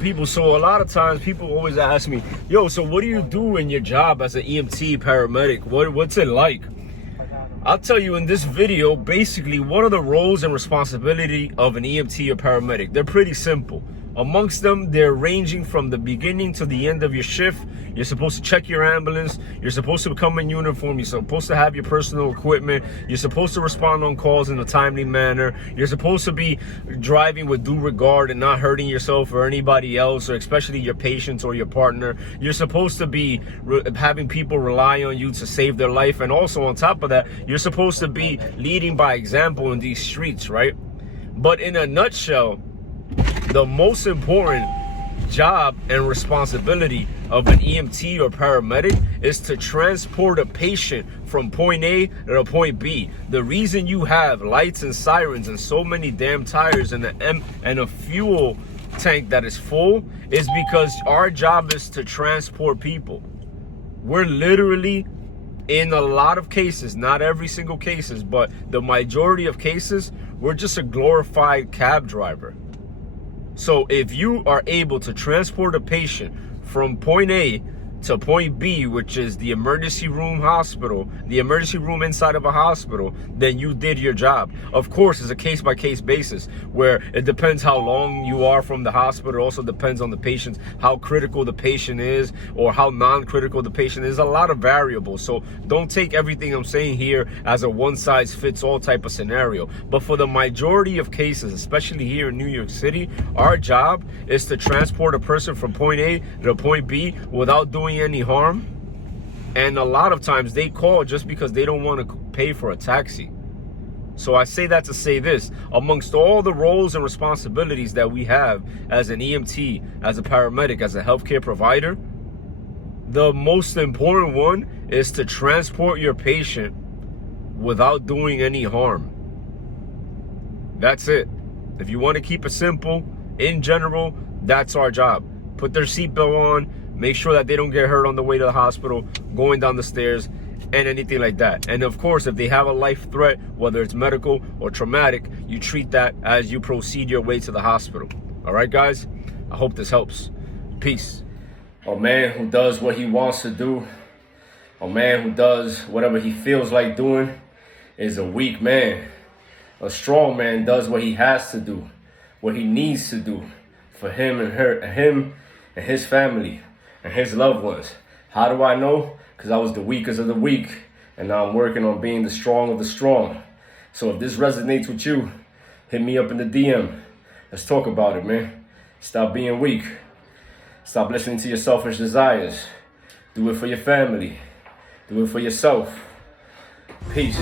people. So a lot of times people always ask me, yo, so what do you do in your job as an EMT paramedic? What's it like? I'll tell you in this video, basically, what are the roles and responsibility of an EMT or paramedic? They're pretty simple. Amongst them, they're ranging from the beginning to the end of your shift. You're supposed to check your ambulance. You're supposed to come in uniform. You're supposed to have your personal equipment. You're supposed to respond on calls in a timely manner. You're supposed to be driving with due regard and not hurting yourself or anybody else, or especially your patients or your partner. You're supposed to be having people rely on you to save their life. And also on top of that, you're supposed to be leading by example in these streets, right? But in a nutshell, the most important job and responsibility of an EMT or paramedic is to transport a patient from point A to point B. The reason you have lights and sirens and so many damn tires and a fuel tank that is full is because our job is to transport people. We're literally, in a lot of cases, not every single cases, but the majority of cases, we're just a glorified cab driver. So if you are able to transport a patient from point A to point B, which is the emergency room hospital, the emergency room inside of a hospital, then you did your job. Of course, it's a case-by-case basis where it depends how long you are from the hospital. It also depends on the patient, how critical the patient is or how non-critical the patient is. A lot of variables. So don't take everything I'm saying here as a one-size-fits-all type of scenario. But for the majority of cases, especially here in New York City, our job is to transport a person from point A to point B without doing any harm. And a lot of times they call just because they don't want to pay for a taxi. So I say that to say this: amongst all the roles and responsibilities that we have as an EMT, as a paramedic, as a healthcare provider, the most important one is to transport your patient without doing any harm. That's it. If you want to keep it simple, in general, that's our job. Put their seatbelt on, make sure that they don't get hurt on the way to the hospital, going down the stairs, and anything like that. And of course, if they have a life threat, whether it's medical or traumatic, you treat that as you proceed your way to the hospital. All right, guys? I hope this helps. Peace. A man who does what he wants to do, a man who does whatever he feels like doing, is a weak man. A strong man does what he has to do, what he needs to do for him and his family and his loved ones. How do I know? Because I was the weakest of the weak, and now I'm working on being the strong of the strong. So if this resonates with you, hit me up in the DM. Let's talk about it, man. Stop being weak. Stop listening to your selfish desires. Do it for your family. Do it for yourself. Peace.